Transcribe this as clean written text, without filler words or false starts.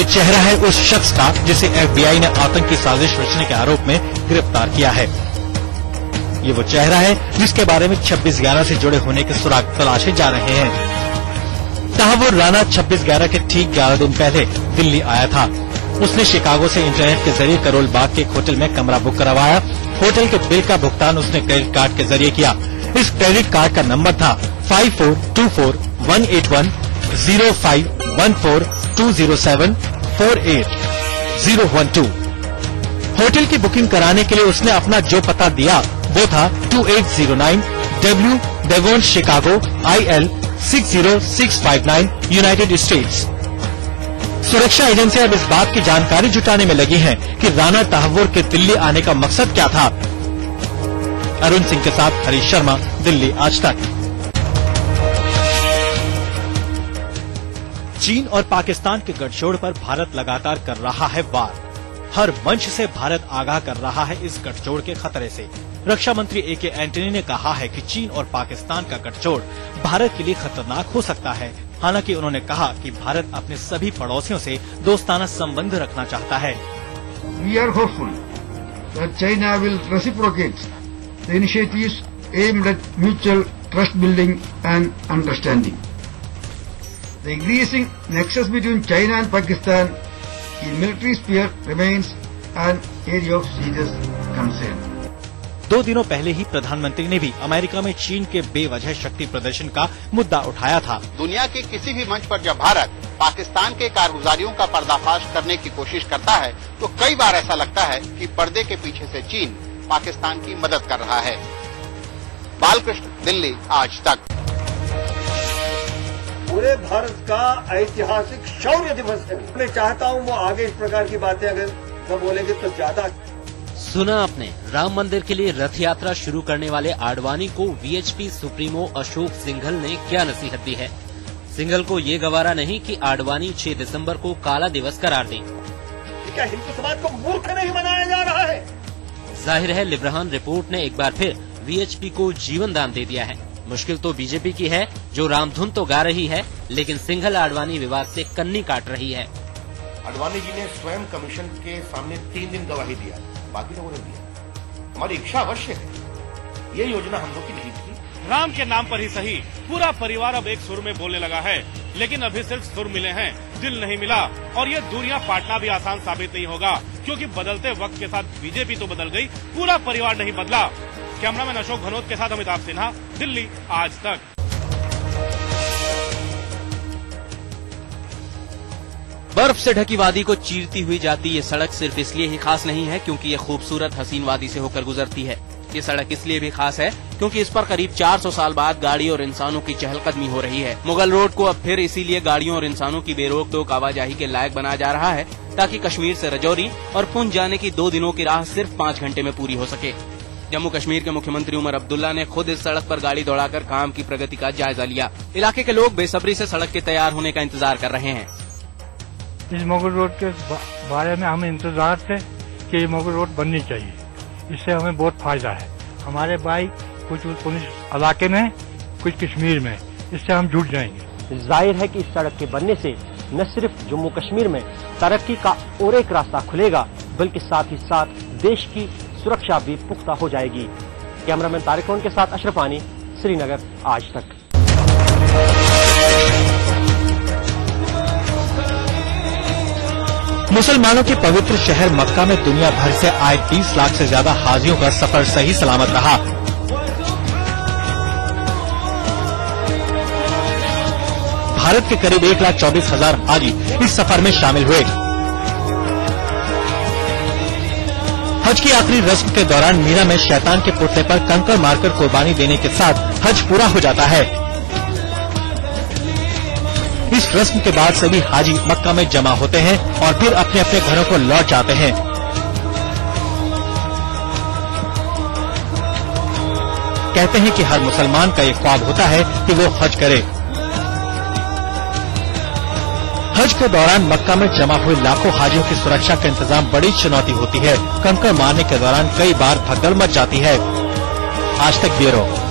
ये चेहरा है उस शख्स का जिसे FBI ने आतंकी साजिश रचने के आरोप में गिरफ्तार किया है। ये वो चेहरा है जिसके बारे में 26/11 से जुड़े होने के सुराग तलाशे जा रहे हैं। तहव्वुर राना 26/11 के ठीक 11 दिन पहले दिल्ली आया था। उसने शिकागो से इंटरनेट के जरिए करोल बाग के एक होटल में कमरा बुक करवाया। होटल के बिल का भुगतान उसने क्रेडिट कार्ड के जरिए किया। इस क्रेडिट कार्ड का नंबर था 5424-181-051420748012। होटल की बुकिंग कराने के लिए उसने अपना जो पता दिया वो था 2809 W Devon Chicago IL 60659 United states. सुरक्षा एजेंसियां अब इस बात की जानकारी जुटाने में लगी हैं कि राना तहव्वुर के दिल्ली आने का मकसद क्या था। अरुण सिंह के साथ हरीश शर्मा, दिल्ली आज तक। चीन और पाकिस्तान के गठजोड़ पर भारत लगातार कर रहा है वार। हर मंच से भारत आगाह कर रहा है इस गठजोड़ के खतरे से। रक्षा मंत्री AK एंटनी ने कहा है कि चीन और पाकिस्तान का गठजोड़ भारत के लिए खतरनाक हो सकता है। हालांकि उन्होंने कहा कि भारत अपने सभी पड़ोसियों से दोस्ताना संबंध रखना चाहता है। We are hopeful that China will reciprocate the initiatives aimed at mutual trust building and understanding. The increasing nexus between China and Pakistan in military sphere remains an area of serious concern. 2 दिनों पहले ही प्रधानमंत्री ने भी America में चीन के बेवजह शक्ति प्रदर्शन का मुद्दा उठाया था। दुनिया के किसी भी मंच पर जब भारत पाकिस्तान के कारगुजारियों का पर्दाफाश करने की कोशिश करता है तो कई बार ऐसा लगता है कि पर्दे के पीछे से चीन पाकिस्तान की मदद कर रहा है। बालकृष्ण, दिल्ली आज तक। पूरे भारत का ऐतिहासिक शौर्य दिवस है। मैं चाहता हूं वो आगे इस प्रकार की बातें अगर न बोलेंगे तो ज्यादा। सुना आपने, राम मंदिर के लिए रथ यात्रा शुरू करने वाले आडवाणी को VHP सुप्रीमो अशोक सिंघल ने क्या नसीहत दी है। सिंघल को ये गवारा नहीं कि आडवाणी 6 दिसंबर को काला दिवस करार दें। क्या हिंदू समाज को मूर्ख नहीं बनाया जा रहा है? जाहिर है लिब्राहन रिपोर्ट ने एक बार फिर VHP को जीवन दान दे दिया है। मुश्किल तो बीजेपी की है जो रामधुन तो गा रही है लेकिन सिंघल आडवाणी विवाद से कन्नी काट रही है। आडवाणी जी ने स्वयं कमीशन के सामने 3 दिन गवाही दिया, बाकी लोगों ने दिया। हमारी इच्छा अवश्य है, ये योजना हम लोग की नहीं थी। राम के नाम पर ही सही पूरा परिवार अब एक सुर में बोलने लगा है, लेकिन अभी सिर्फ सुर मिले हैं, दिल नहीं मिला। और ये दूरियां पाटना भी आसान साबित नहीं होगा क्योंकि बदलते वक्त के साथ बीजेपी तो बदल गई, पूरा परिवार नहीं बदला। कैमरामैन अशोक भनोत के साथ अमिताभ सिन्हा, दिल्ली आज तक। बर्फ से ढकी वादी को चीरती हुई जाती ये सड़क सिर्फ इसलिए ही खास नहीं है क्योंकि ये खूबसूरत हसीन वादी से होकर गुजरती है। ये सड़क इसलिए भी खास है क्योंकि इस पर करीब 400 साल बाद गाड़ियों और इंसानों की चहलकदमी हो रही है। मुगल रोड को अब फिर इसीलिए गाड़ियों और इंसानों की बेरोक टोक आवाजाही के लायक बनाया जा रहा है ताकि कश्मीर से रजौरी और पुंछ जाने की 2 दिनों की राह सिर्फ 5 घंटे में पूरी हो सके। जम्मू कश्मीर के मुख्यमंत्री उमर अब्दुल्ला ने खुद इस सड़क पर गाड़ी दौड़ाकर काम की प्रगति का जायजा लिया। इलाके के लोग बेसब्री से सड़क के तैयार होने का इंतजार कर रहे हैं। इस मुगल रोड के बारे में हमें इंतजार थे कि ये मुगल रोड बननी चाहिए, इससे हमें बहुत फायदा है। हमारे भाई कुछ पुलिस इलाके में, कुछ कश्मीर में, इससे हम जुड़ जाएंगे। जाहिर है कि इस सड़क के बनने से न सिर्फ जम्मू कश्मीर में तरक्की का और एक रास्ता खुलेगा बल्कि साथ ही साथ देश की सुरक्षा भी पुख्ता हो जाएगी। कैमरामैन तारिक रोन के साथ अशरफ आनी, श्रीनगर आज तक। मुसलमानों के पवित्र शहर मक्का में दुनिया भर से आए 20 लाख से ज्यादा हाजियों का सफर सही सलामत रहा। भारत के करीब 1,24,000 हाजी इस सफर में शामिल हुए। हज की आखिरी रस्म के दौरान मीना में शैतान के पुतले पर कंकर मारकर कुर्बानी देने के साथ हज पूरा हो जाता है। इस रस्म के बाद सभी हाजी मक्का में जमा होते हैं और फिर अपने अपने घरों को लौट जाते हैं। कहते हैं कि हर मुसलमान का ये ख्वाब होता है कि वो हज करे। हज के दौरान मक्का में जमा हुए लाखों हाजियों की सुरक्षा का इंतजाम बड़ी चुनौती होती है। कंकर मारने के दौरान कई बार भगदड़ मच जाती है। आज तक ब्यूरो।